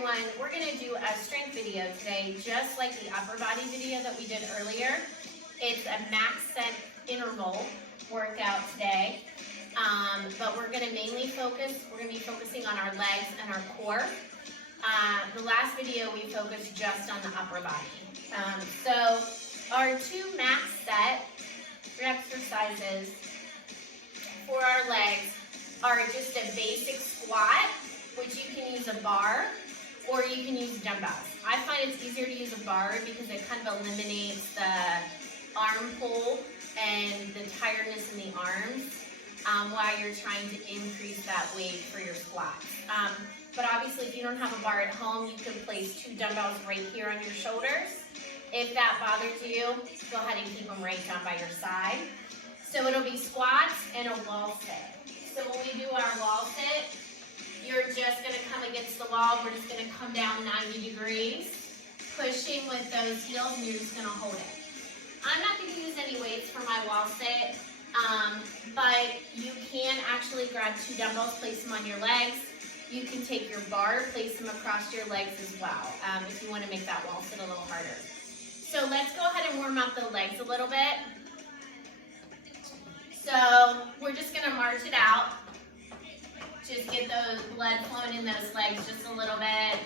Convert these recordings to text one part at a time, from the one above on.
everyone. We're going to do a strength video today, just like the upper body video that we did earlier. It's a max set interval workout today, but we're going to mainly be focusing on our legs and our core. The last video we focused just on the upper body. So our two max set exercises for our legs are just a basic squat, which you can use a bar or you can use dumbbells. I find it's easier to use a bar because it kind of eliminates the arm pull and the tiredness in the arms while you're trying to increase that weight for your squats. But obviously, if you don't have a bar at home, you can place two dumbbells right here on your shoulders. If that bothers you, go ahead and keep them right down by your side. So it'll be squats and a wall sit. So when we do our wall sit, you're just going to come against the wall. We're just going to come down 90 degrees, pushing with those heels, and you're just going to hold it. I'm not going to use any weights for my wall sit, but you can actually grab two dumbbells, place them on your legs. You can take your bar, place them across your legs as well, if you want to make that wall sit a little harder. So let's go ahead and warm up the legs a little bit. So we're just going to march it out. Just get those blood flowing in those legs just a little bit.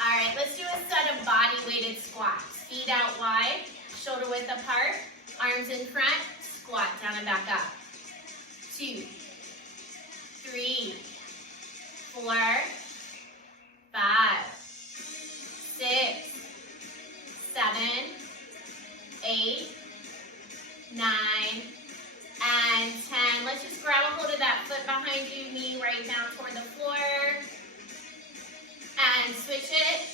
All right, let's do a set of body-weighted squats. Feet out wide, shoulder width apart, arms in front, squat down and back up. 2, 3, 4, 5, 6, 7, 8, 9, and 10. Let's just grab a hold of that foot behind you, knee right down toward the floor, and switch it.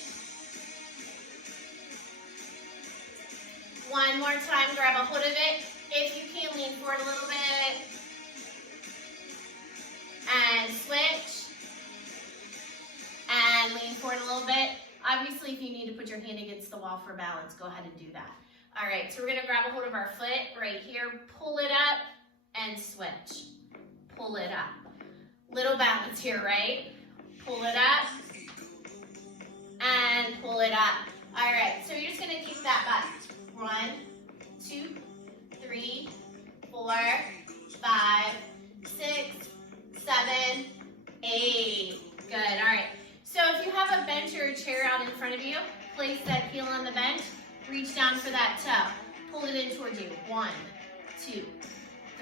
One more time, grab a hold of it. If you can, lean forward a little bit, and switch, and lean forward a little bit. Obviously, if you need to put your hand against the wall for balance, go ahead and do that. All right, so we're gonna grab a hold of our foot right here, pull it up, and switch. Pull it up. Little balance here, right? Pull it up, and pull it up. All right, so you're just gonna keep that butt. 1, 2, 3, 4, 5, 6, 7, 8. Good, all right. So if you have a bench or a chair out in front of you, place that heel on the bench, reach down for that toe. Pull it in towards you. 1, 2,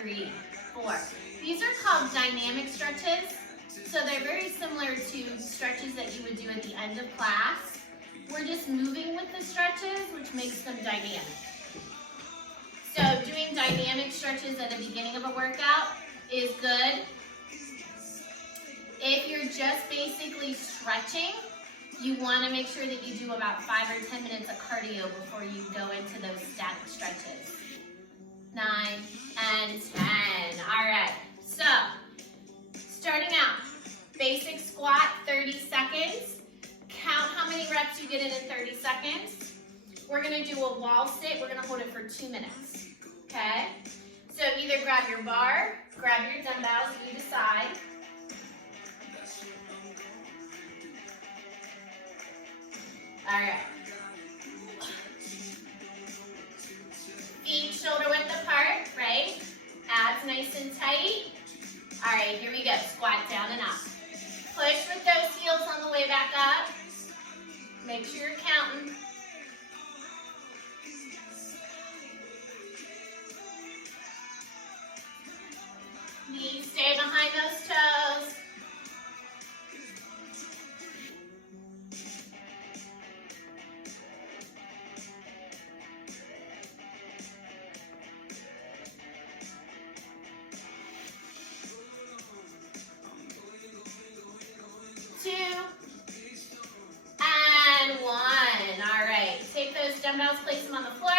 3, 4. These are called dynamic stretches. So they're very similar to stretches that you would do at the end of class. We're just moving with the stretches, which makes them dynamic. So doing dynamic stretches at the beginning of a workout is good. If you're just basically stretching, you want to make sure that you do about 5 or 10 minutes of cardio before you go into those static stretches. 9 and 10. All right. So, starting out, basic squat, 30 seconds. Count how many reps you get in 30 seconds. We're going to do a wall sit. We're going to hold it for 2 minutes. Okay? So, either grab your bar, grab your dumbbells, you decide. All right. Feet shoulder width apart, right? Abs nice and tight. All right, here we go. Squat down and up. Push with those heels on the way back up. Make sure you're counting. Knees stay behind those toes. Dumbbells, place them on the floor,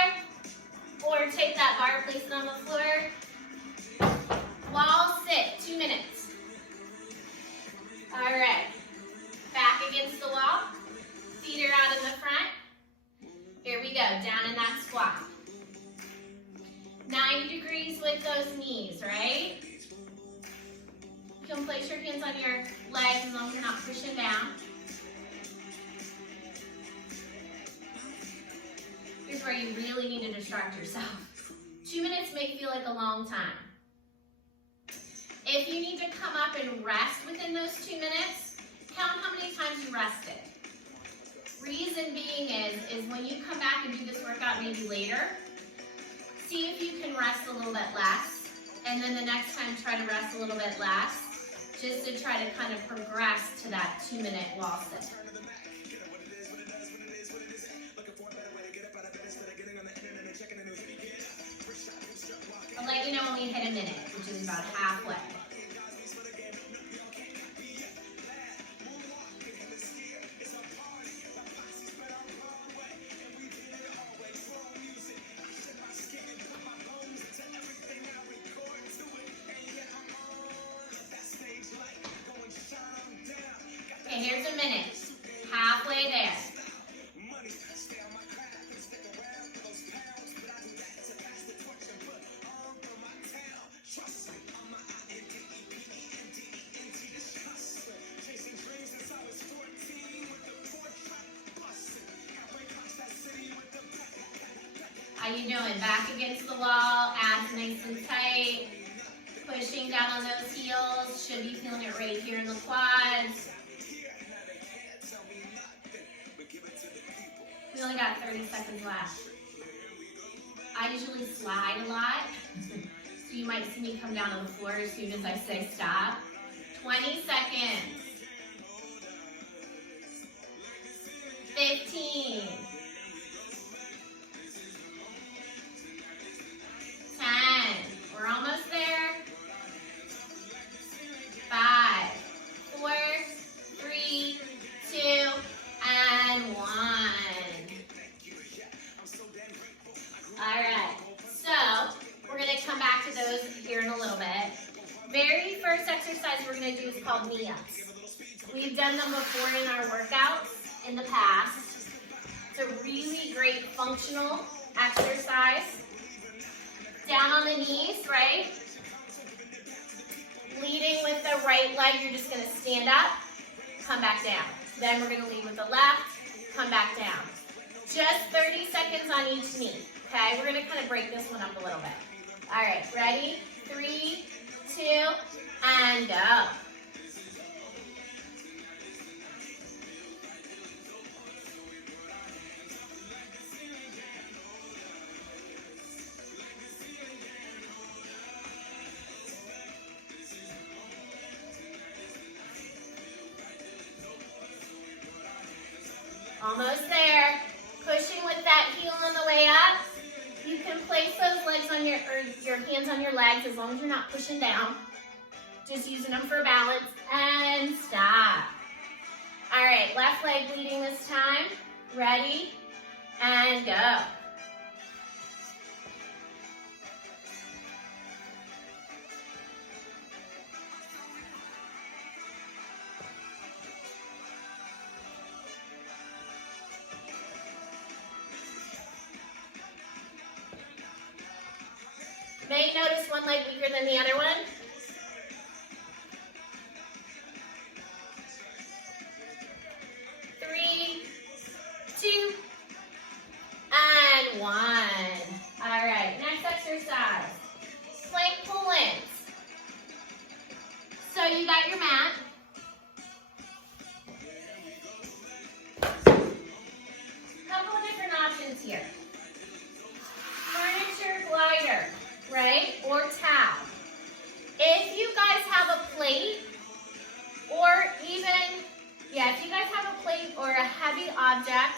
or take that bar, place it on the floor. Wall sit, 2 minutes. All right, back against the wall, feet are out in the front. Here we go, down in that squat. 90 degrees with those knees, right? You can place your hands on your legs as long as you're not not pushing down. Here's where you really need to distract yourself. 2 minutes may feel like a long time. If you need to come up and rest within those 2 minutes, count how many times you rested. Reason being is when you come back and do this workout maybe later, see if you can rest a little bit less, and then the next time try to rest a little bit less, just to try to kind of progress to that 2-minute wall sit. I'll let you know when we hit a minute, which is about halfway. Okay, here's a minute. Halfway there. How you doing? Back against the wall, abs nice and tight. Pushing down on those heels. Should be feeling it right here in the quads. We only got 30 seconds left. I usually slide a lot, so you might see me come down on the floor as soon as I say stop. 20 seconds. 15. 10. We're almost there. 5, 4, 3, 2, and 1. All right, so we're gonna come back to those here in a little bit. Very first exercise we're gonna do is called knee-ups. We've done them before in our workouts in the past. It's a really great functional exercise. Down on the knees, right? Leading with the right leg, you're just gonna stand up, come back down. Then we're gonna lead with the left, come back down. Just 30 seconds on each knee. Okay, we're gonna kind of break this one up a little bit. All right, ready? 3, 2, and go. Almost there. Pushing with that heel on the way up. You can place those legs on your hands on your legs as long as you're not pushing down. Just using them for balance. And stop. All right, left leg leading this time. Ready? And go. May notice one leg weaker than the other one. Three, 2, and 1. All right, next exercise. Plank pull-ins. So you got your mat. Couple of different options here. Furniture glider. Right? Or towel. If you guys have a plate, or even, if you guys have a plate or a heavy object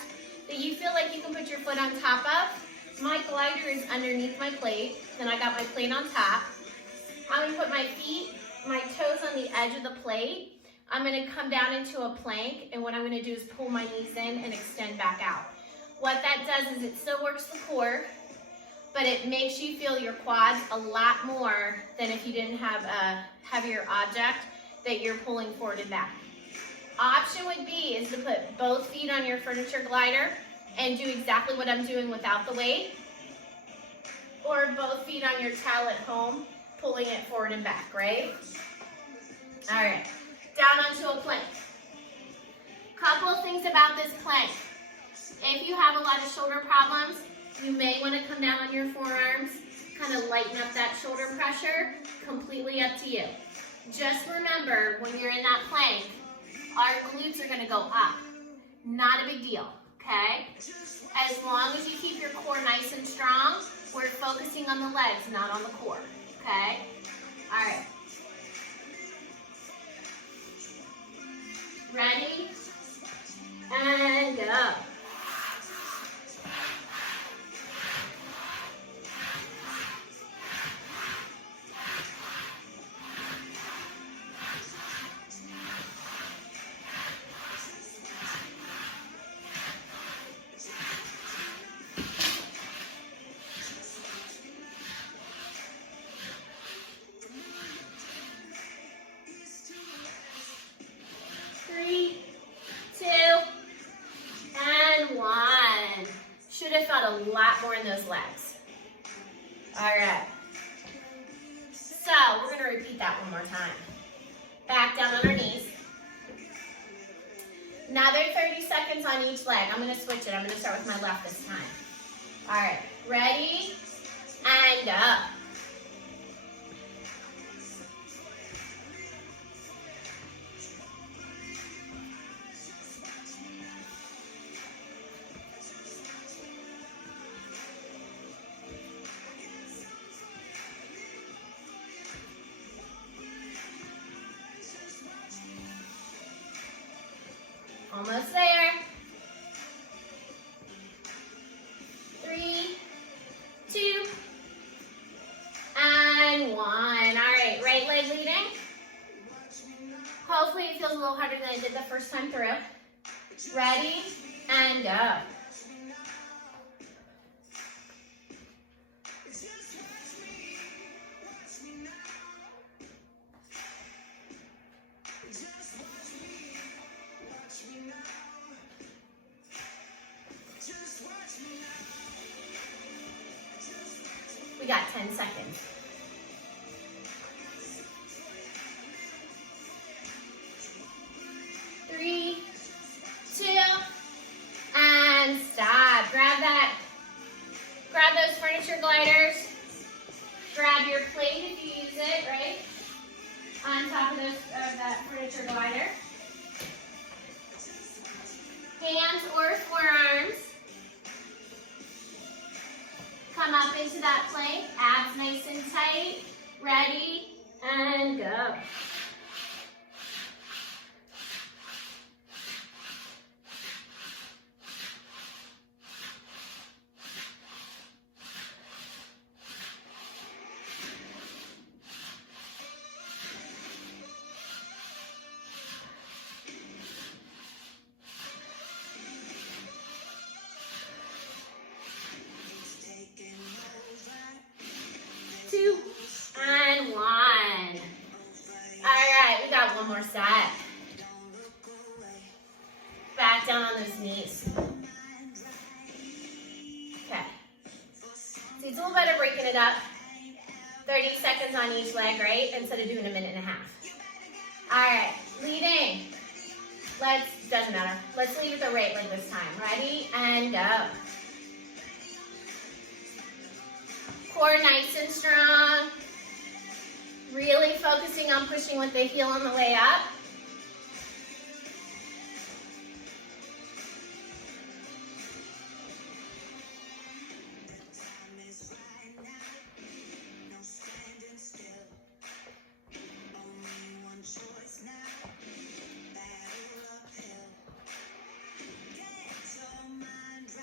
that you feel like you can put your foot on top of, my glider is underneath my plate, then I got my plate on top. I'm gonna put my feet, my toes on the edge of the plate. I'm gonna come down into a plank, and what I'm gonna do is pull my knees in and extend back out. What that does is it still works the core, but it makes you feel your quads a lot more than if you didn't have a heavier object that you're pulling forward and back. Option would be is to put both feet on your furniture glider and do exactly what I'm doing without the weight, or both feet on your towel at home, pulling it forward and back, right? All right, down onto a plank. things about this plank. If you have a lot of shoulder problems, you may want to come down on your forearms, kind of lighten up that shoulder pressure, completely up to you. Just remember, when you're in that plank, our glutes are going to go up. Not a big deal, okay? As long as you keep your core nice and strong, we're focusing on the legs, not on the core, okay? All right. Ready? And go. A lot more in those legs. All right. So we're going to repeat that one more time. Back down on our knees. Another 30 seconds on each leg. I'm going to switch it. I'm going to start with my left this time. All right. Ready? And up. Almost there. 3, 2, and 1. All right, right leg leading. Hopefully it feels a little harder than it did the first time through. Ready, and go. We got 10 seconds. Three, 2, and stop. Grab those furniture gliders. Grab your plate if you use it, right? On top of that furniture glider. Hands or forearms. Come up into that plank, abs nice and tight. Ready, and go. And 1. All right, we got one more set. Back down on those knees. Okay. See, it's a little better breaking it up. 30 seconds on each leg, right? Instead of doing a minute and a half. All right, leading. Doesn't matter. Let's lead with the right leg this time. Ready, and go. Core nice and strong. Really focusing on pushing with the heel on the way up.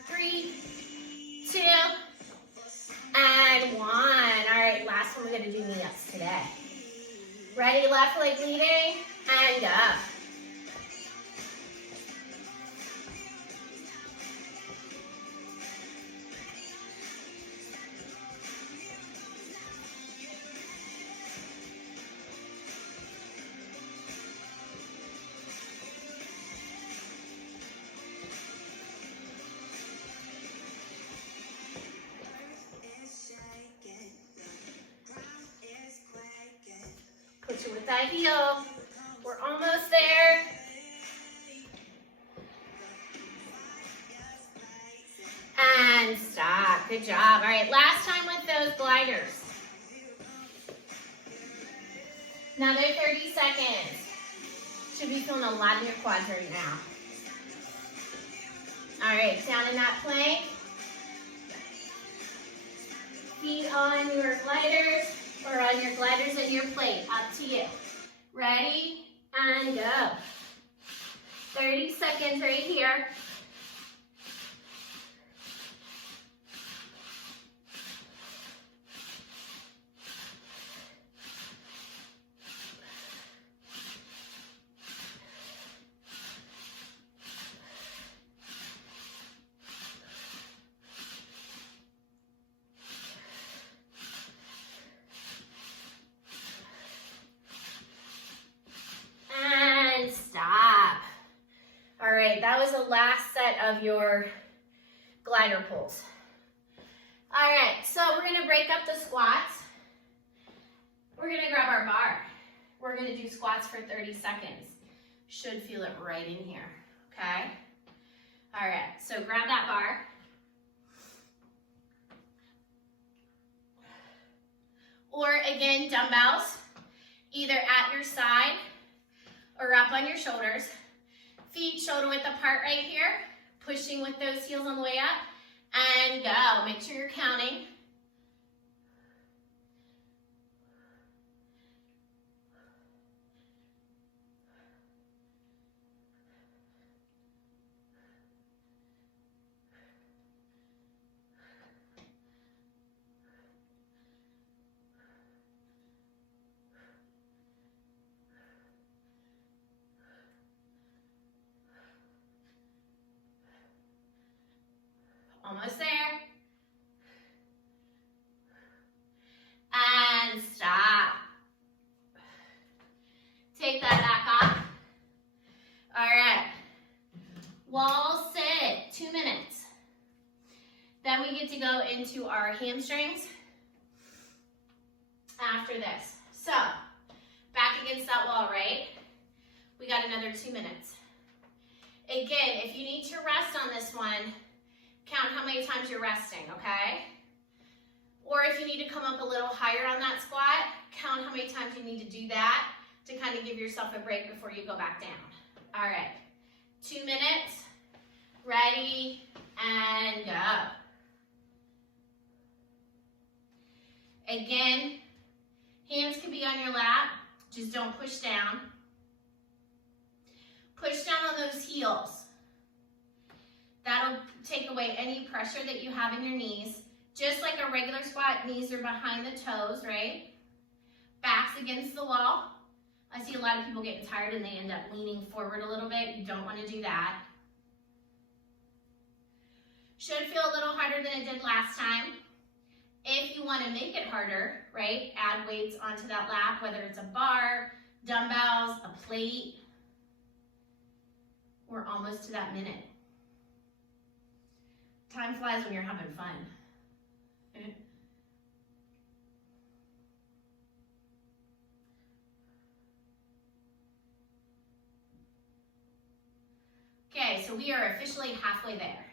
Three, 2, and 1. All right, last one, we're going to do knee-ups today. Ready, left leg leading, and up. Push it with that heel. We're almost there. Good job. All right, last time with those gliders. Another 30 seconds. Should be feeling a lot in your quads right now. All right, down in that plank. Feet on your gliders or on your gliders and your plate. Up to you. Ready and go. 30 seconds right here. That was the last set of your glider pulls. All right, so we're gonna break up the squats. We're gonna grab our bar. We're gonna do squats for 30 seconds. Should feel it right in here, okay? All right, so grab that bar. Or again, dumbbells, either at your side or up on your shoulders. Feet shoulder width apart right here, pushing with those heels on the way up, and go. Make sure you're counting. Almost there. And stop. Take that back off. All right. Wall sit, 2 minutes. Then we get to go into our hamstrings after this. So, back against that wall, right? We got another 2 minutes. Again, if you need to rest on this one, count how many times you're resting, okay? Or if you need to come up a little higher on that squat, count how many times you need to do that to kind of give yourself a break before you go back down. All right, 2 minutes, ready, and go. Again, hands can be on your lap, just don't push down. Push down on those heels. That'll take away any pressure that you have in your knees. Just like a regular squat, knees are behind the toes, right? Backs against the wall. I see a lot of people getting tired and they end up leaning forward a little bit. You don't want to do that. Should feel a little harder than it did last time. If you want to make it harder, right, add weights onto that lap, whether it's a bar, dumbbells, a plate. We're almost to that minute. Time flies when you're having fun. Okay, so we are officially halfway there.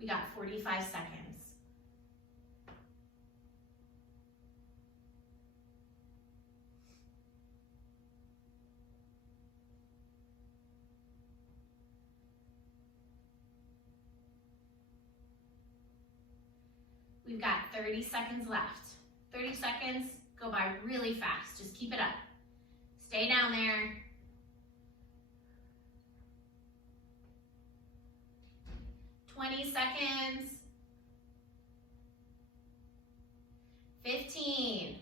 We got 45 seconds. We've got 30 seconds left. 30 seconds go by really fast. Just keep it up. Stay down there. 20 seconds. 15.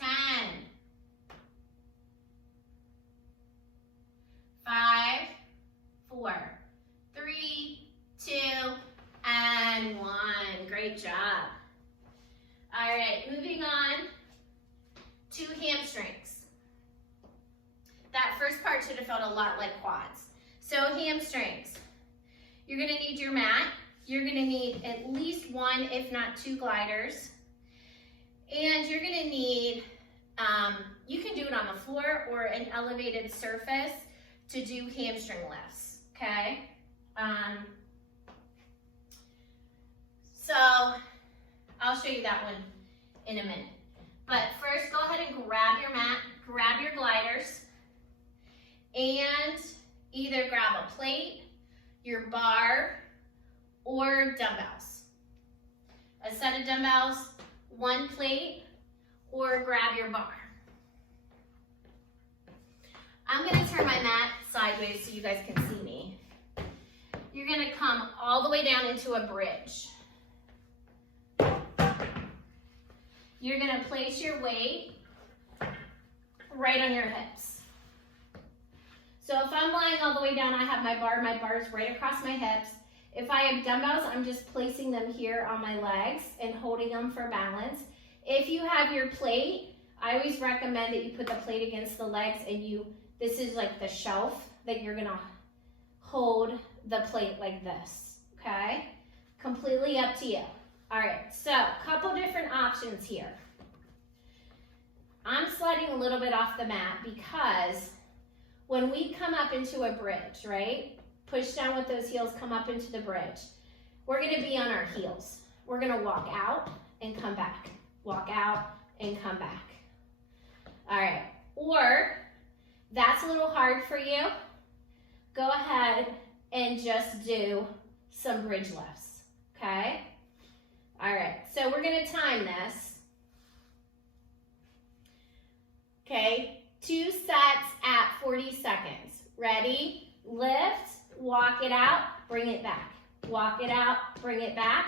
10. 5, 4, 3, 2, and 1. Great job. All right, moving on to hamstrings. That first part should have felt a lot like quads. So hamstrings, you're gonna need your mat. you're gonna need at least 1, if not 2 gliders. And you're gonna need, you can do it on the floor or an elevated surface to do hamstring lifts, okay? So I'll show you that one in a minute. But first, go ahead and grab your mat, grab your gliders, and either grab a plate, your bar, or dumbbells. A set of dumbbells, 1 plate, or grab your bar. I'm gonna turn my mat sideways so you guys can see me. You're gonna come all the way down into a bridge. You're gonna place your weight right on your hips. So if I'm lying all the way down, I have my bar is right across my hips. If I have dumbbells, I'm just placing them here on my legs and holding them for balance. If you have your plate, I always recommend that you put the plate against the legs and this is like the shelf that you're gonna hold the plate like this, okay? Completely up to you. All right, so a couple different options here. I'm sliding a little bit off the mat because when we come up into a bridge, right? Push down with those heels, come up into the bridge. We're gonna be on our heels. We're gonna walk out and come back. Walk out and come back. All right, or that's a little hard for you. Go ahead and just do some bridge lifts, okay? All right, so we're gonna time this. Okay, 2 sets at 40 seconds. Ready? Lift, walk it out, bring it back. Walk it out, bring it back.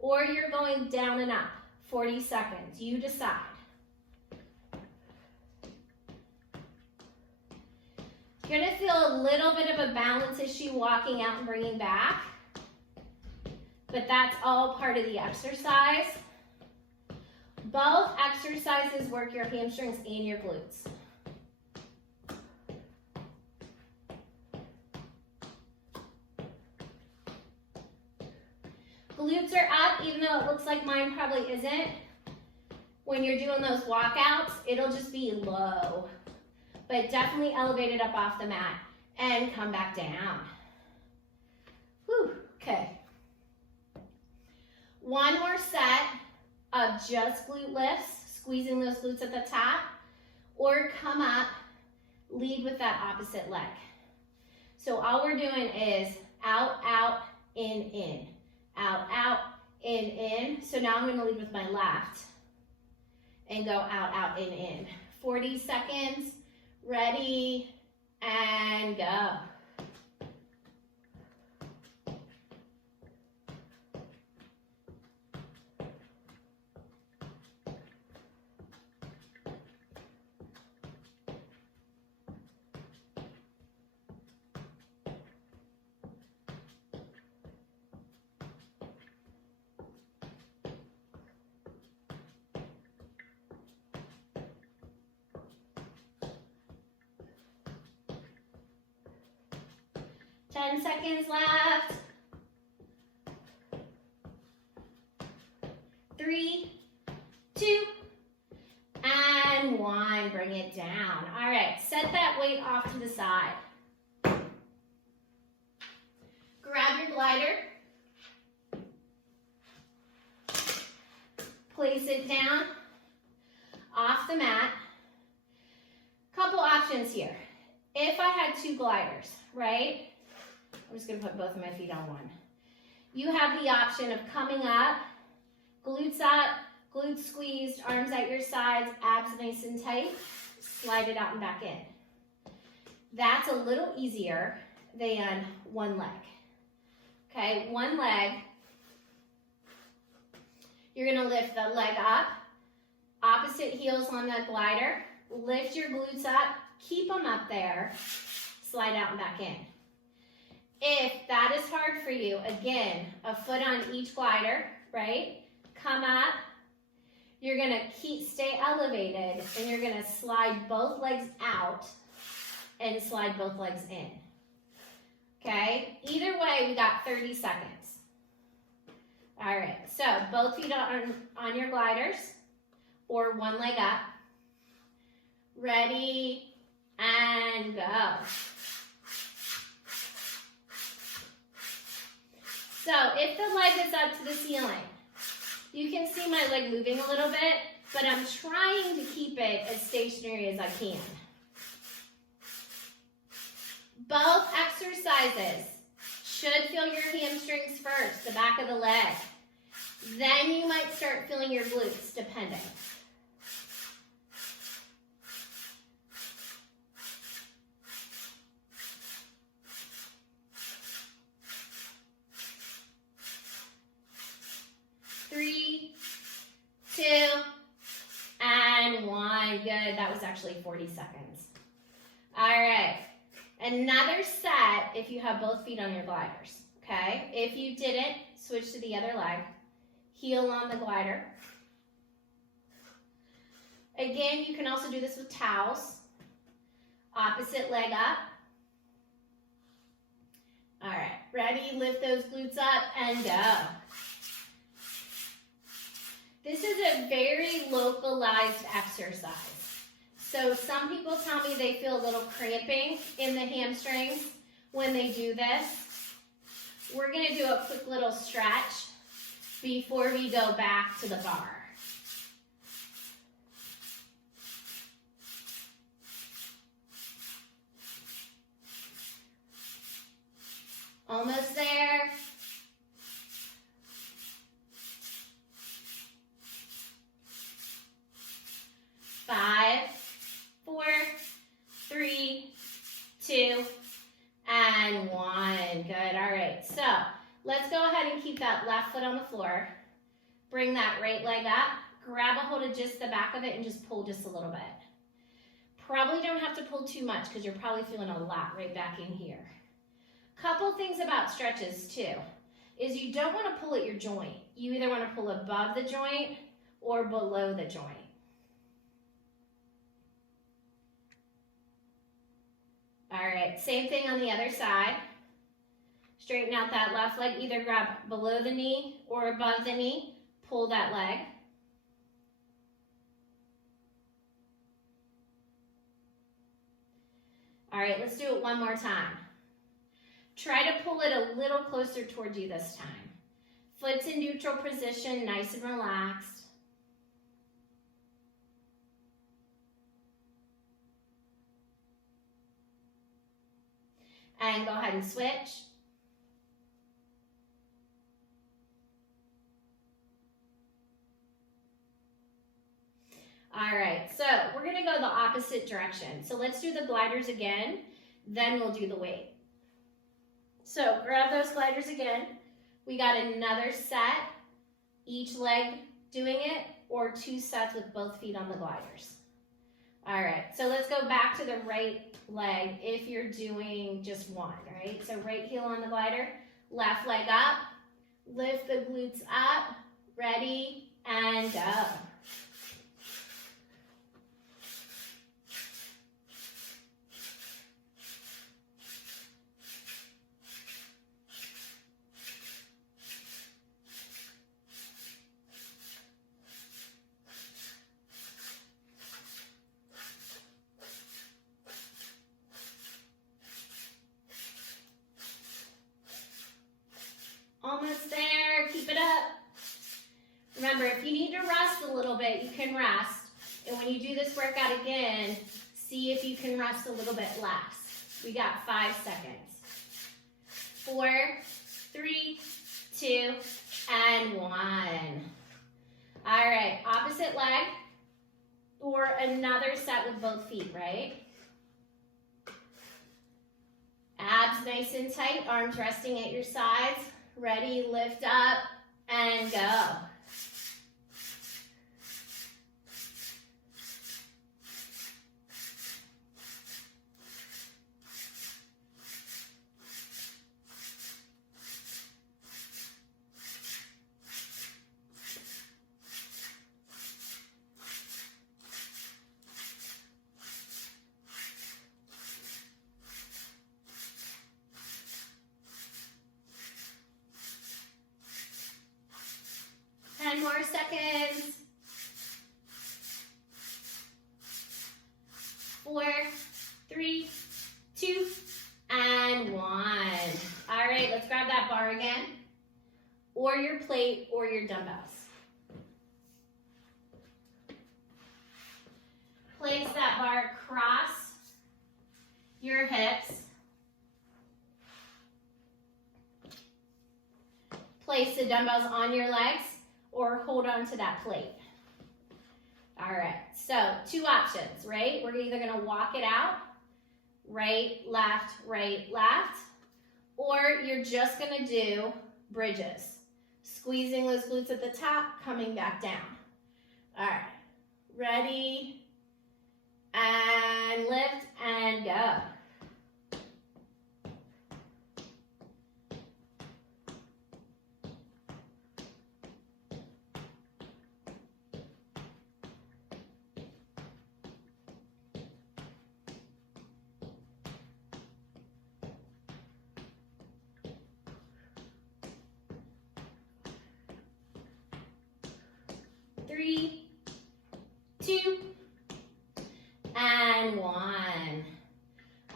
Or you're going down and up, 40 seconds. You decide. You're gonna feel a little bit of a balance issue walking out and bringing back, but that's all part of the exercise. Both exercises work your hamstrings and your glutes. Glutes are up, even though it looks like mine probably isn't. When you're doing those walkouts, it'll just be low. But definitely elevate it up off the mat and come back down. Whew, okay. 1 more set of just glute lifts, squeezing those glutes at the top, or come up, lead with that opposite leg. So all we're doing is out, out, in, out, in. So now I'm gonna lead with my left and go out, in. 40 seconds, ready, and go. Ten seconds left. 3, 2, and 1. Bring it down. All right, set that weight off to the side. Grab your glider. Place it down off the mat. Couple options here. If I had 2 gliders, right? I'm just gonna put both of my feet on one. You have the option of coming up, glutes up, glutes squeezed, arms at your sides, abs nice and tight, slide it out and back in. That's a little easier than 1 leg. Okay, 1 leg, you're gonna lift the leg up, opposite heels on the glider, lift your glutes up, keep them up there, slide out and back in. If that is hard for you, again, a foot on each glider, right? Come up. You're gonna stay elevated and you're gonna slide both legs out and slide both legs in. Okay? Either way, we got 30 seconds. All right, so both feet on your gliders or one leg up. Ready, and go. So if the leg is up to the ceiling, you can see my leg moving a little bit, but I'm trying to keep it as stationary as I can. Both exercises should feel your hamstrings first, the back of the leg. Then you might start feeling your glutes, depending. Three, two, and one. Good. That was actually 40 seconds. All right. Another set if you have both feet on your gliders, okay? If you didn't, switch to the other leg. Heel on the glider. Again, you can also do this with towels. Opposite leg up. All right, ready? Lift those glutes up and go. This is a very localized exercise. So some people tell me they feel a little cramping in the hamstrings when they do this. We're going to do a quick little stretch before we go back to the bar. Almost there. Five, 4, 3, 2, and 1. Good. All right. So let's go ahead and keep that left foot on the floor. Bring that right leg up. Grab a hold of just the back of it and just pull just a little bit. Probably don't have to pull too much because you're probably feeling a lot right back in here. Couple things about stretches too is you don't want to pull at your joint. You either want to pull above the joint or below the joint. All right, same thing on the other side. Straighten out that left leg. Either grab below the knee or above the knee. Pull that leg. All right, let's do it one more time. Try to pull it a little closer toward you this time. Foot's in neutral position, nice and relaxed. And go ahead and switch. All right, so we're gonna go the opposite direction. So let's do the gliders again, then we'll do the weight. So grab those gliders again. We got another set, each leg doing it, or 2 sets with both feet on the gliders. All right, so let's go back to the right leg if you're doing just one, right? So right heel on the glider, left leg up, lift the glutes up, ready, and go. Almost there, keep it up. Remember, if you need to rest a little bit, you can rest. And when you do this workout again, see if you can rest a little bit less. We got 5 seconds. 4, 3, 2, and 1. All right, opposite leg, or another set with both feet, right? Abs nice and tight, arms resting at your sides. Ready, lift up, and go. that bar again, or your plate, or your dumbbells. Place that bar across your hips. Place the dumbbells on your legs or hold on to that plate. All right, so 2 options, right? We're either gonna walk it out, right, left, or you're just gonna do bridges. Squeezing those glutes at the top, coming back down. All right, ready, and lift and go. Three, 2, and 1.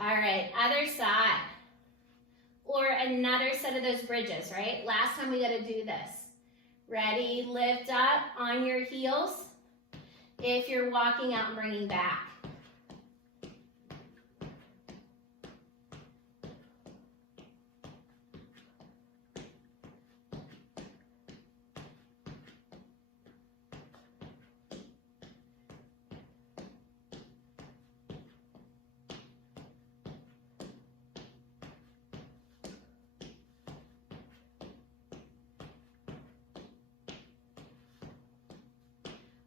All right, other side. Or another set of those bridges, right? Last time we gotta do this. Ready, lift up on your heels. If you're walking out and bringing back.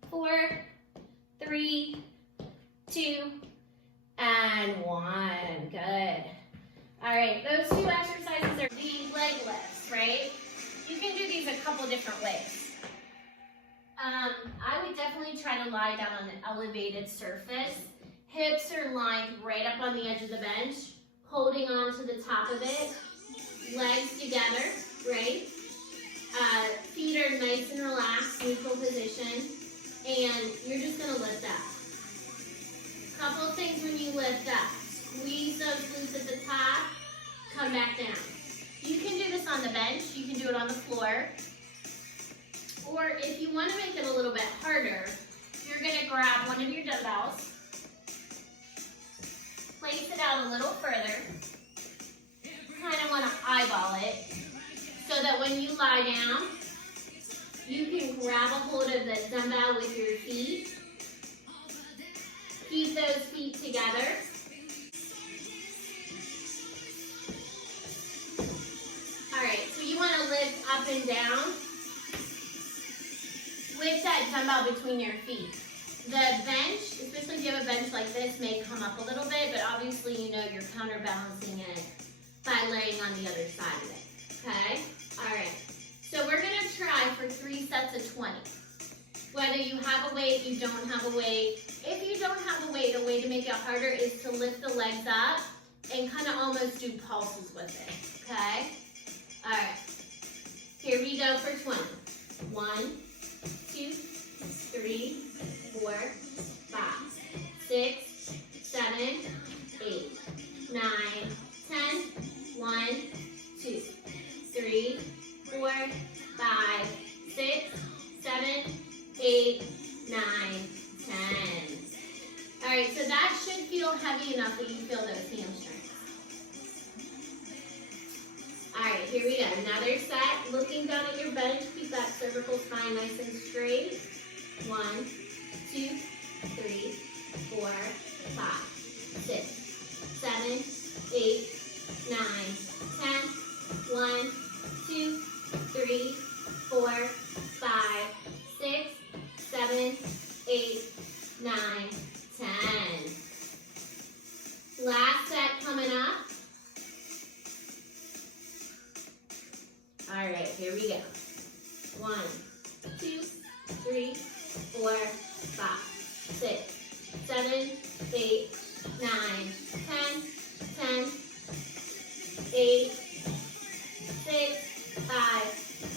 Four, 3, 2, and 1. Good. All right, those 2 exercises are the leg lifts, right? You can do these a couple different ways. I would definitely try to lie down on an elevated surface. Hips are lined right up on the edge of the bench, holding on to the top of it. Legs together, right? Feet are nice and relaxed, neutral position. And you're just gonna lift up. Couple of things when you lift up. Squeeze those glutes at the top, come back down. You can do this on the bench, you can do it on the floor. Or if you wanna make it a little bit harder, you're gonna grab one of your dumbbells, place it out a little further, kinda wanna eyeball it, so that when you lie down, you can grab a hold of the dumbbell with your feet. Keep those feet together. All right, so you want to lift up and down with that dumbbell between your feet. The bench, especially if you have a bench like this, may come up a little bit, but obviously you know you're counterbalancing it by laying on the other side of it, okay? All right. So we're gonna try for 3 sets of 20. Whether you have a weight, you don't have a weight. If you don't have a weight, a way to make it harder is to lift the legs up and kind of almost do pulses with it, okay? All right, here we go for 20. 1, 2, 3, 4, 5, 6, 7, 8, 9, 10, 1, 2, 3, 4, 5, 6, 7, 8, 9, 10. All right, so that should feel heavy enough that you feel those hamstrings. All right, here we go. Another set. Looking down at your bench, keep that cervical spine nice and straight. 1, 2, 3, 4, 5, 6, 7, 8, 9, 10. 1, 2, 3, 4, 5, 6, 7, 8, 9, 10. Last set coming up. All right, here we go. 1, 2, 3, 4, 5, 6, 7, 8, 9, 10, 10, 8, 6, 5,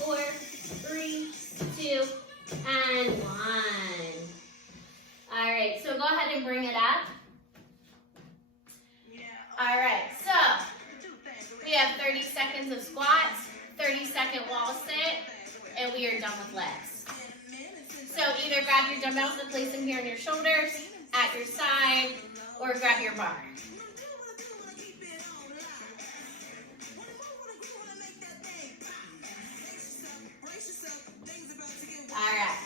4, 3, 2, and 1. All right, so go ahead and bring it up. All right, so we have 30 seconds of squats. 30-second wall sit, and we are done with legs. So either grab your dumbbells and place them here on your shoulders, at your side, or grab your bar. All right.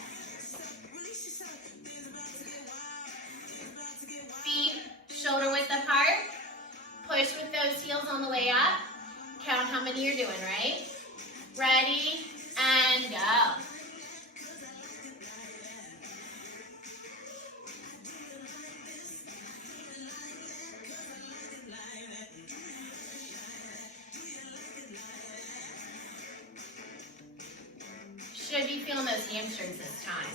Feet shoulder width apart. Push with those heels on the way up. Count how many you're doing, right? Ready, and go. Should be feeling those hamstrings this time.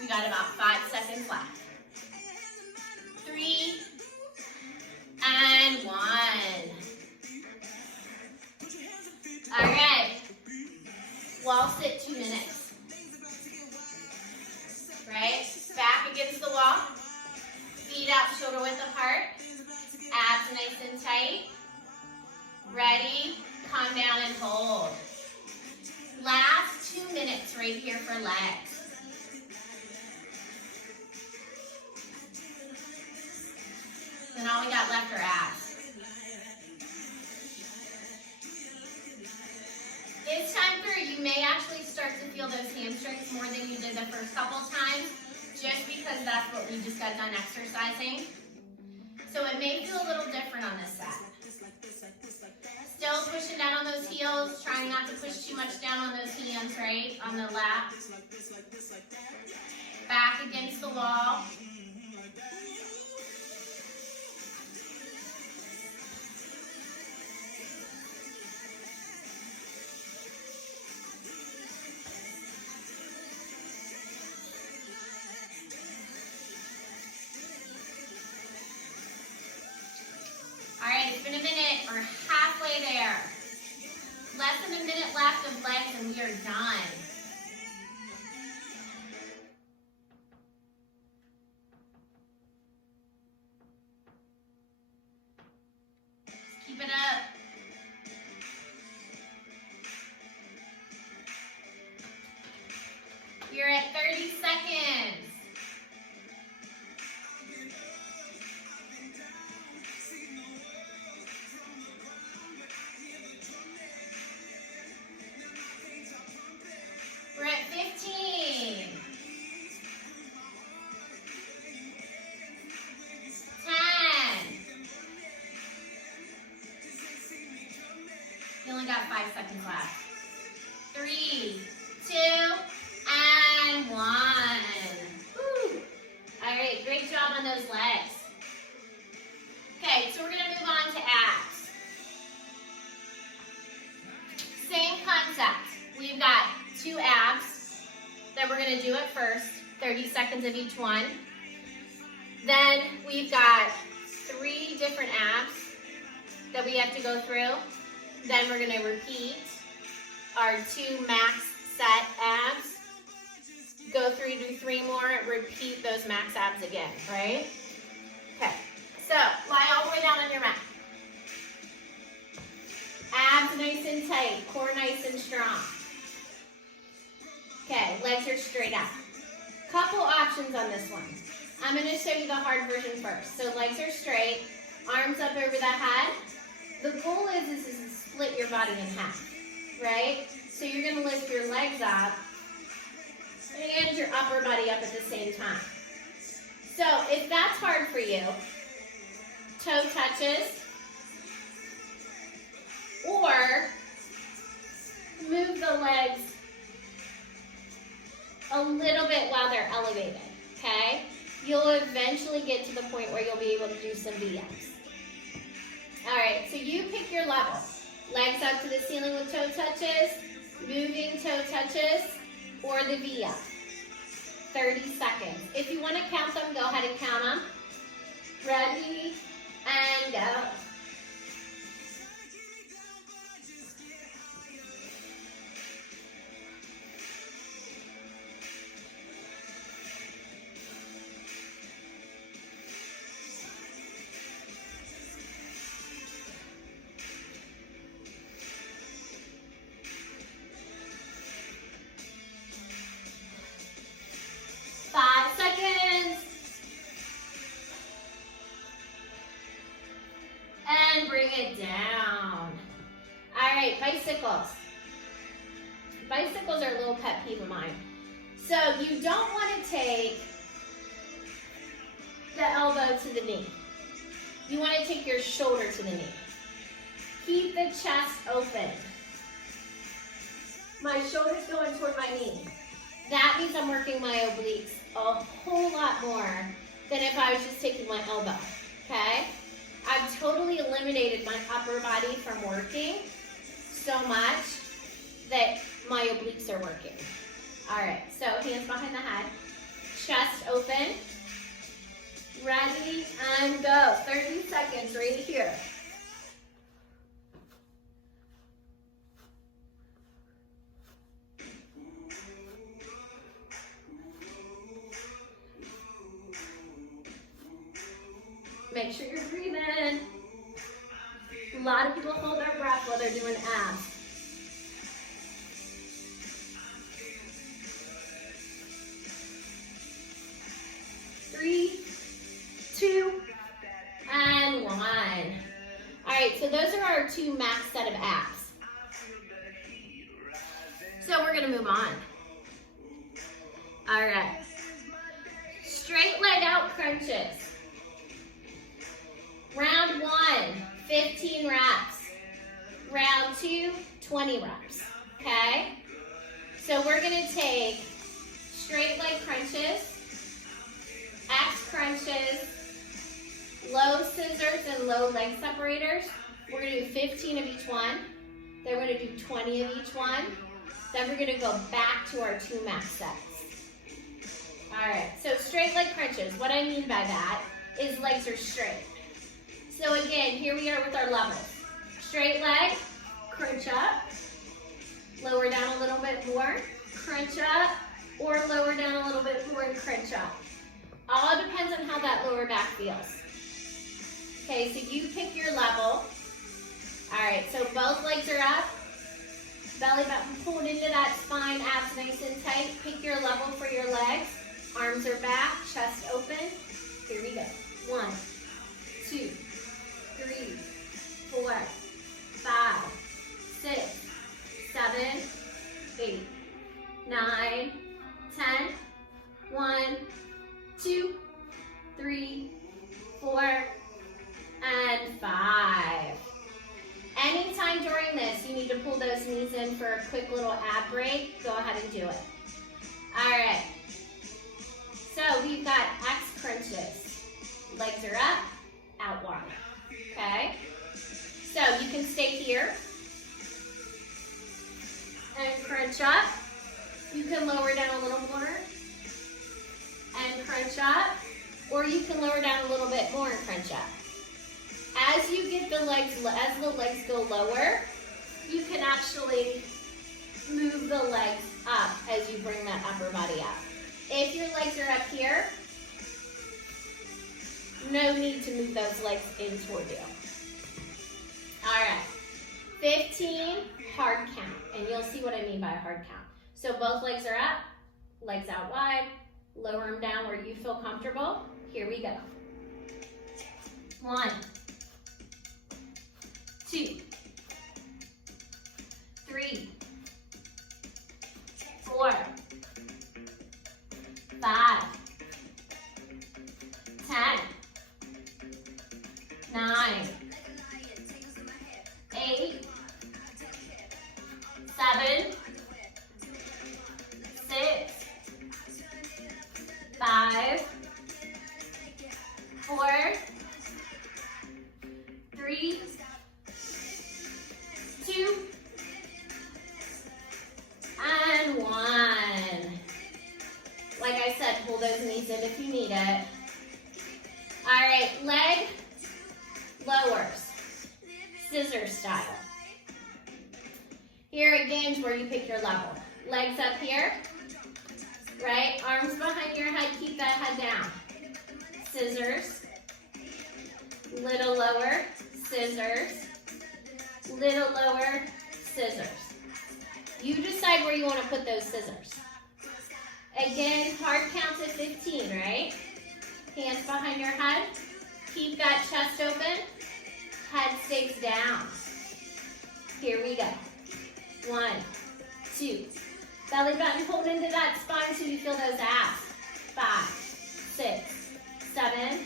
We got about 5 seconds left. 3, and 1. All right. Wall sit 2 minutes. Right? Back against the wall. Feet out shoulder width apart. Abs nice and tight. Ready? Calm down and hold. Last 2 minutes right here for legs. Then all we got left are abs. This time through, you may actually start to feel those hamstrings more than you did the first couple times, just because that's what we just got done exercising. So it may feel a little different on this set. Still pushing down on those heels, trying not to push too much down on those hands, right? On the lap. Back against the wall. All right, it's been a minute. We're halfway there. Less than a minute left of legs and we are done. Keep it up. You're at 30 seconds. We're at 15. 10. You only got 5 seconds left. 3, 2, and 1. Woo. All right, great job on those legs. Okay, so we're gonna move on to abs. Same concept. We've got 2 abs that we're gonna do at first, 30 seconds of each one. Then we've got 3 different abs that we have to go through. Then we're gonna repeat our 2 max set abs. Go through, do 3 more, repeat those max abs again, right? Okay, so lie all the way down on your mat. Abs nice and tight, core nice and strong. Okay, legs are straight up. Couple options on this one. I'm going to show you the hard version first. So legs are straight, arms up over the head. The goal is to split your body in half, right? So you're going to lift your legs up and your upper body up at the same time. So if that's hard for you, toe touches, or move the legs a little bit while they're elevated, okay? You'll eventually get to the point where you'll be able to do some V-ups. All right, so you pick your level. Legs up to the ceiling with toe touches, moving toe touches, or the V-up. 30 seconds. If you want to count them, go ahead and count them. Ready, and go. it down. All right, bicycles. Bicycles are a little pet peeve of mine. So you don't want to take the elbow to the knee. You want to take your shoulder to the knee. Keep the chest open. My shoulder's going toward my knee. That means I'm working my obliques a whole lot more than if I was just taking my elbow, okay? I've totally eliminated my upper body from working so much that my obliques are working. All right, so hands behind the head, chest open, ready, and go. 30 seconds right here. Make sure you're breathing. A lot of people hold their breath while they're doing abs. Three, two, and one. All right, so those are our 2 max set of abs. So we're gonna move on. All right, straight leg out crunches. Round 1, 15 reps. Round 2, 20 reps, okay? So we're gonna take straight leg crunches, X crunches, low scissors and low leg separators. We're gonna do 15 of each one. Then we're gonna do 20 of each one. Then we're gonna go back to our 2 max sets. All right, so straight leg crunches. What I mean by that is legs are straight. So again, here we are with our levels. Straight leg, crunch up, lower down a little bit more, crunch up, or lower down a little bit more and crunch up. All depends on how that lower back feels. Okay, so you pick your level. All right, so both legs are up, belly button pulled into that spine, abs nice and tight. Pick your level for your legs. Arms are back, chest open. Here we go. 1, 2, 3, 4, 5, 6, 7, 8, 9, 10. 1, 2, 3, 4, and 5. Anytime during this you need to pull those knees in for a quick little ab break, go ahead and do it. All right. So we've got X crunches. Legs are up, out wide. Okay? So you can stay here and crunch up. You can lower down a little more and crunch up, or you can lower down a little bit more and crunch up. As you get the legs, as the legs go lower, you can actually move the legs up as you bring that upper body up. If your legs are up here, no need to move those legs in toward you. All right, 15 hard count, and you'll see what I mean by a hard count. So both legs are up, legs out wide, lower them down where you feel comfortable. Here we go. 1, 2, 3, 4, 5, 10, 9, 8, 7, 6, 5, 4, 3, 2, and 1. Like I said, pull those knees in if you need it. All right, leg lowers, scissor style. Here again is where you pick your level. Legs up here, right? Arms behind your head, keep that head down. Scissors, little lower, scissors, little lower, scissors. You decide where you want to put those scissors. Again, hard count to 15, right? Hands behind your head. Keep that chest open. Head stays down. Here we go. 1, 2. Belly button pulled into that spine so you feel those abs. 5, 6, 7,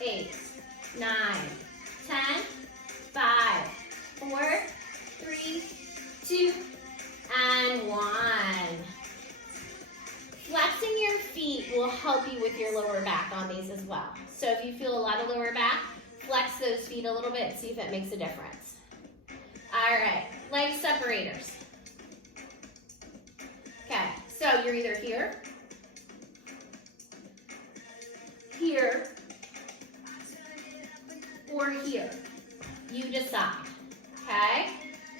8, 9, 10. 5, 4, 3, 2, and 1. Flexing your feet will help you with your lower back on these as well. So if you feel a lot of lower back, flex those feet a little bit and see if it makes a difference. All right, leg separators. Okay, so you're either here, here, or here. You decide, okay?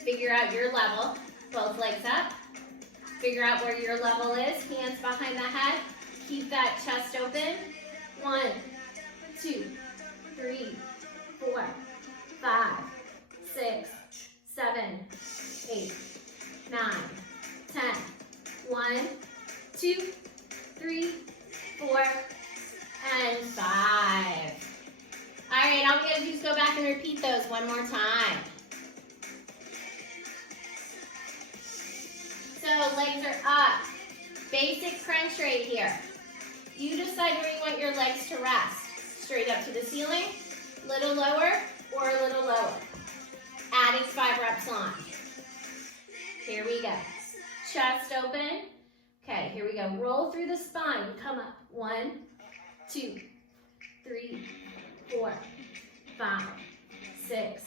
Figure out your level, both legs up. Figure out where your level is, hands behind the head. Keep that chest open. 1, 2, 3, 4, 5, 6, 7, 8, 9, 10. 1, 2, 3, 4, and 5. All right, all we gotta do is go back and repeat those one more time. So legs are up. Basic crunch right here. You decide where you want your legs to rest. Straight up to the ceiling, little lower, or a little lower. Adding 5 reps on. Here we go. Chest open. Okay, here we go. Roll through the spine. Come up. 1, 2, 3, 4, 5, 6,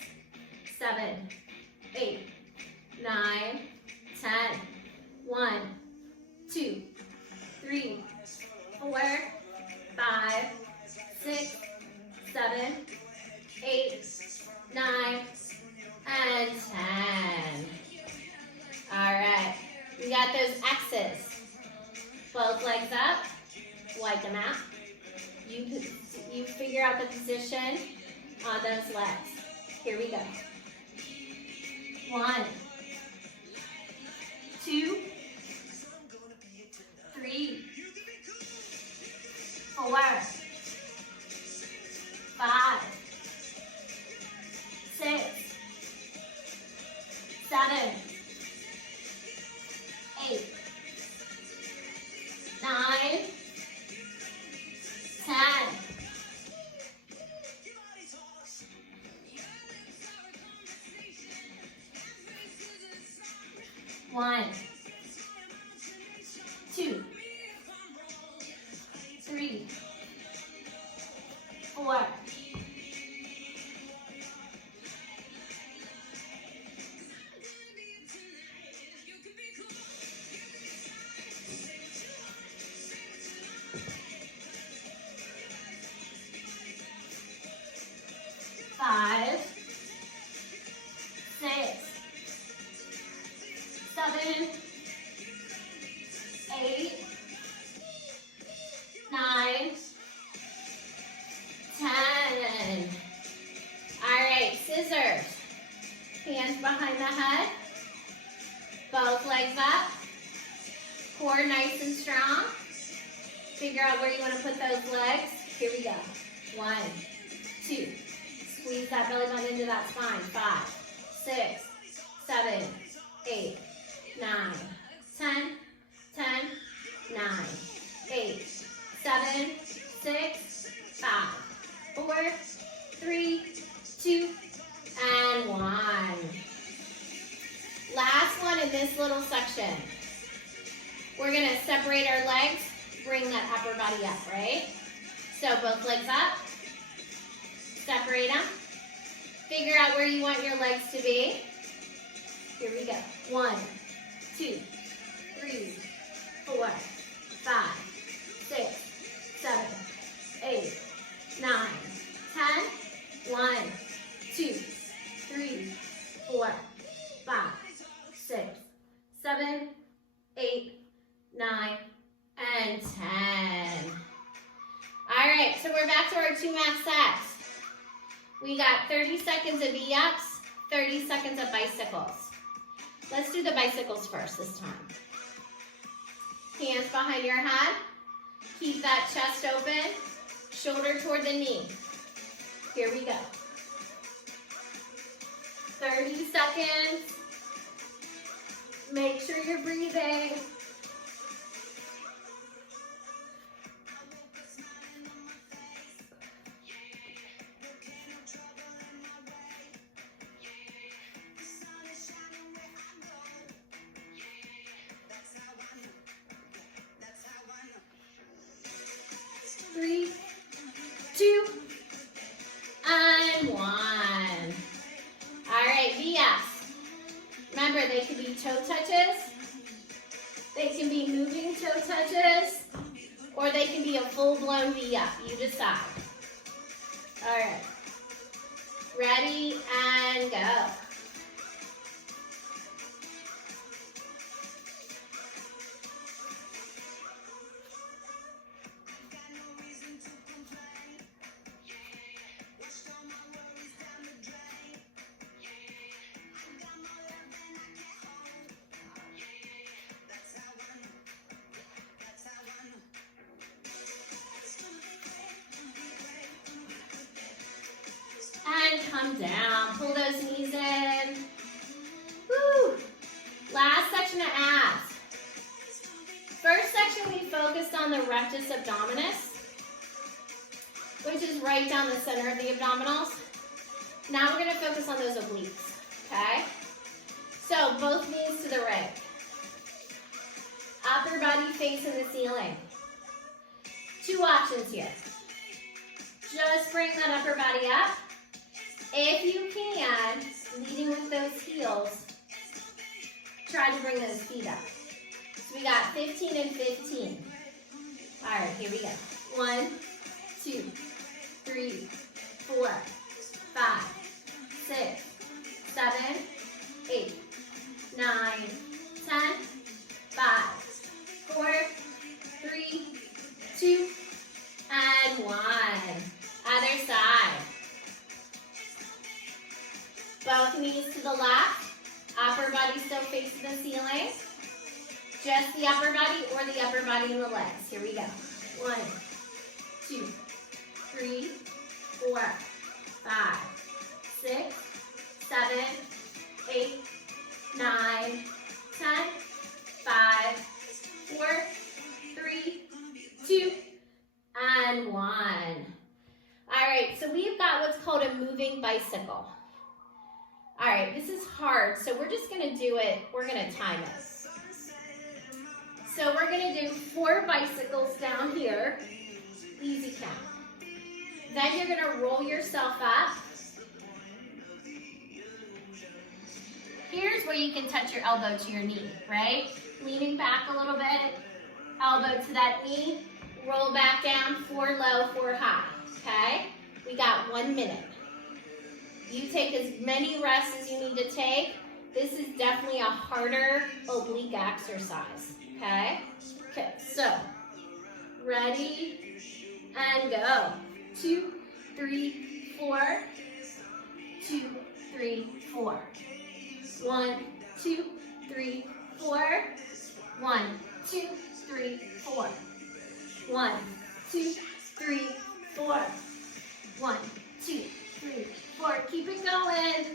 7, 8, 9, 10. 1, 2, 3, 4, 5, 6, 7, 8, 9, and 10. All right, we got those X's. Both legs up, wipe them out. You figure out the position on those legs. Here we go. 1, 2, 3, 4, 5, 6, 7, 8, 9, 10. 1, 2, 3, 4, 5, 6, 7, 8, 9, 10. All right, scissors. Hands behind the head. Both legs up. Core nice and strong. Figure out where you want to put those legs. Here we go. 1, 2. Squeeze that belly button into that spine. 5, 6, 7, 8, 9, 10, 10, 9, 8, 7, 6, 5, 4, 3, 2, and 1. Last one in this little section. We're going to separate our legs, bring that upper body up, right? So both legs up, separate them. Figure out where you want your legs to be. Here we go. 1, 2, 3, 4, 5, 6, 7, 8, 9, 10. 1, 2, 3, 4, 5, 6, 7, 8, 9, and 10. All right, so we're back to our 2 max sets. We got 30 seconds of V-ups, 30 seconds of bicycles. Let's do the bicycles first this time. Hands behind your head. Keep that chest open. Shoulder toward the knee. Here we go. 30 seconds. Make sure you're breathing. Three, two, and one. All right, VS. Remember, they can be toe touches, they can be moving toe touches, or they can be a full-blown V up. You decide. All right. Ready and go. And come down. Pull those knees in. Woo. Last section of abs. First section we focused on the rectus abdominis, which is right down the center of the abdominals. Now we're going to focus on those obliques, okay? So both knees to the right. Upper body facing the ceiling. Two options here. Just bring that upper body up. If you can, leading with those heels, try to bring those feet up. So we got 15 and 15. All right, here we go. 1, 2, 3, 4, 5, 6, 7, 8, 9, 10, 5, 4, 3, 2, and 1. Other side. Both knees to the left. Upper body still facing the ceiling. Just the upper body or the upper body and the legs. Here we go. 1, 2, 3, 4, 5, 6, 7, 8, 9, 10, 5, 4, 3, 2, and 1. All right, so we've got what's called a moving bicycle. All right, this is hard, so we're just gonna do it, we're gonna time it. So we're gonna do 4 bicycles down here, easy count. Then you're gonna roll yourself up. Here's where you can touch your elbow to your knee, right? Leaning back a little bit, elbow to that knee, roll back down, 4 low, 4 high, okay? We got 1 minute. You take as many rests as you need to take. This is definitely a harder oblique exercise, okay? Okay, so, ready, and go. 2, 3, 4. 2, 3, 4. 1, 2, 3, 4. 1, 2, 3, 4. 1, 2, 3, 4. 1, 2, 3, 4. Keep it going.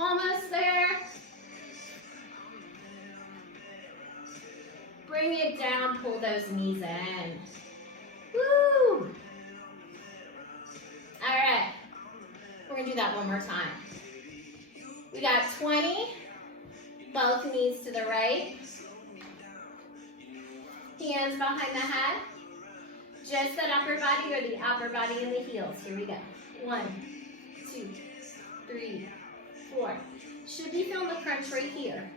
Almost there. Bring it down, pull those knees in. Woo! All right, we're gonna do that one more time. We got 20, both knees to the right. Hands behind the head. Just that upper body or the upper body and the heels. Here we go. 1, 2, 3, 4. Should be feeling the crunch right here.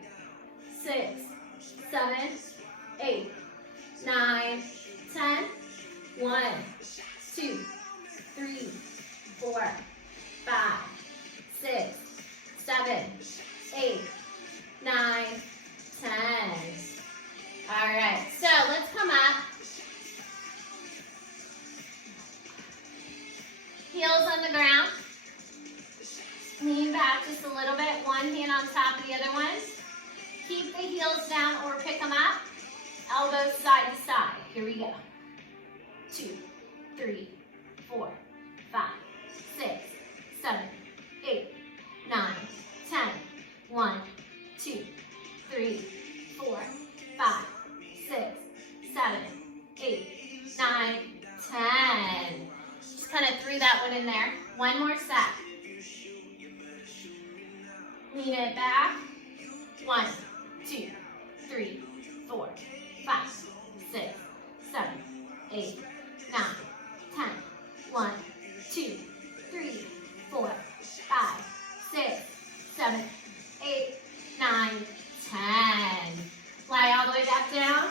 6, 7, 8, 9, 10. 1, 2, 3, 4, 5, 6, 7, 8, 9, 10. All right, so let's come up. Heels on the ground. Lean back just a little bit. One hand on top of the other one. Keep the heels down or pick them up. Elbows side to side. Here we go. 2, 3, 4, 5, 6, 7, 8, 9, 10. 1, 2, 3, 4, 5, 6, 7, 8, 9, 10. Just kind of threw that one in there. One more set. Lean it back. 1, 2, 3, 4, 5, 6, 7, 8, 9, 10. 1, 2, 3, 4, 5, 6, 7, 8, 9, 10. Lie all the way back down.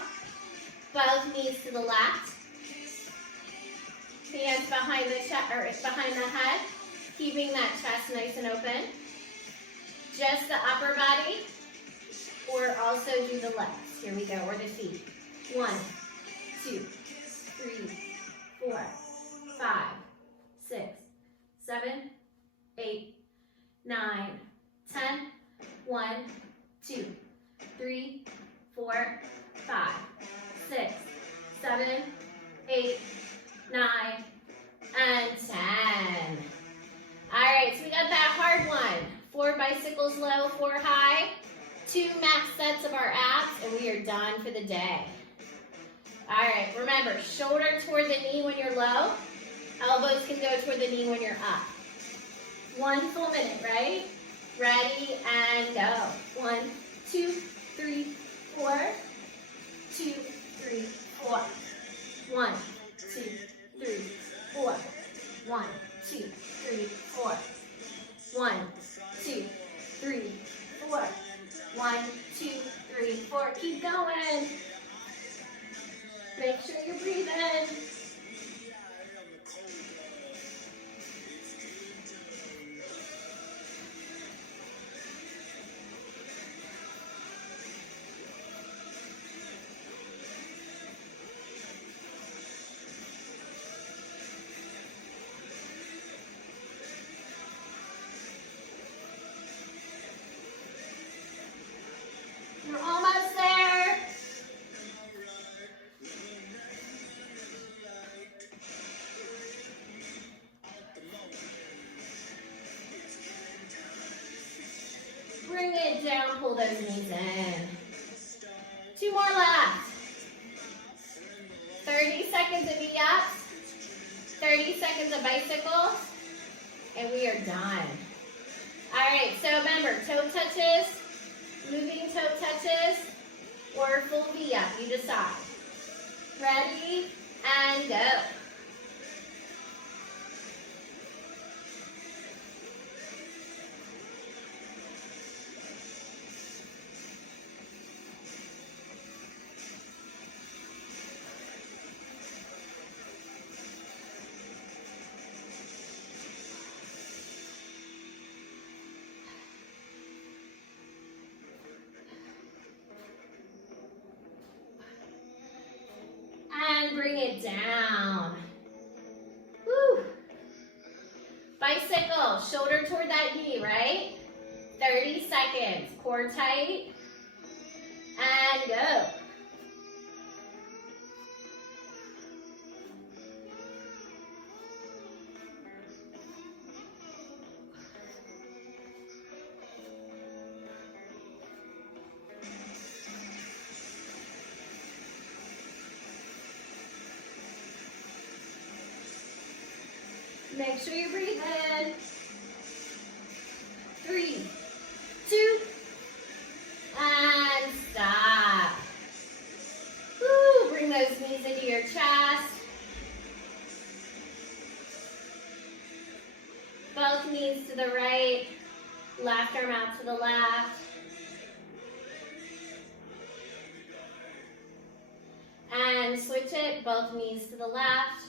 Both knees to the left. Hands behind the chest, or behind the head, keeping that chest nice and open. Just the upper body, or also do the legs. Here we go, or the feet. 1, 2, 3, 4, 5, 6, 7, 8, 9, 10. 1, 2, 3, 4, 5, 6, 7, 8, 9, and 10. All right, so we got that hard one. 4 bicycles low, 4 high. 2 max sets of our abs, and we are done for the day. All right, remember, shoulder toward the knee when you're low. Elbows can go toward the knee when you're up. 1 full minute, right? Ready, and go. 1, 2, 3, 4. 2, 3, 4. 1, 2, 3, 4. 1, 2, 3, 4. 1, 2, 3, 4. 1, 2, 3, 4. Keep going. Make sure you're breathing. You're almost there. Bring it down, pull those knees in. 2 more left. 30 seconds of knee ups, 30 seconds of bicycles, and we are done. All right, so remember, toe touches, moving toe touches, or full V up, you decide. Ready, and go. And bring it down. Woo. Bicycle, shoulder toward that knee, right? 30 seconds, core tight, and go. Make sure you breathe in. 3, 2, and stop. Woo, bring those knees into your chest. Both knees to the right, left arm out to the left. And switch it, both knees to the left.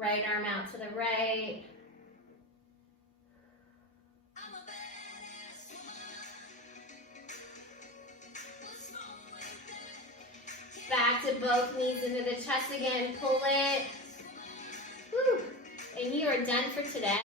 Right arm out to the right. to both knees into the chest again. Pull it. Woo. And you are done for today.